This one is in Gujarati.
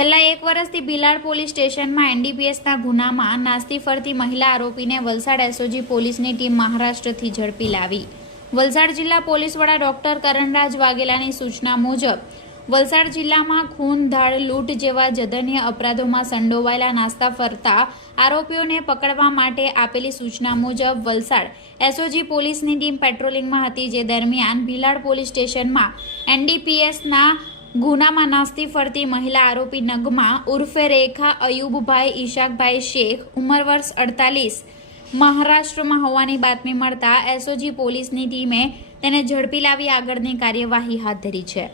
છેલ્લા 1 વર્ષથી ભીલાડ પોલીસ સ્ટેશનમાં એનડીપીએસના ગુનામાં નાસ્તી ફરતી મહિલા આરોપીને વલસાડ એસઓજી પોલીસની ટીમ મહારાષ્ટ્રથી ઝડપી લાવી। વલસાડ જિલ્લા પોલીસ વડા ડોક્ટર કરણરાજ વાઘેલાની સૂચના મુજબ વલસાડ જિલ્લામાં ખૂન, ધાડ, લૂંટ જેવા જધન્ય અપરાધોમાં સંડોવાયેલા નાસ્તા ફરતા આરોપીઓને પકડવા માટે આપેલી સૂચના મુજબ વલસાડ એસઓજી પોલીસની ટીમ પેટ્રોલિંગમાં હતી, જે દરમિયાન ભીલાડ પોલીસ સ્ટેશનમાં એનડીપીએસના ગુનામાં નાસ્તી ફરતી મહિલા આરોપી નગમા ઉર્ફે રેખા અયુબભાઈ ઈશાકભાઈ શેખ, ઉંમર વર્ષ 48, મહારાષ્ટ્રમાં હોવાની બાતમી મળતા એસઓજી પોલીસની ટીમે તેને ઝડપી લાવી આગળની કાર્યવાહી હાથ ધરી છે।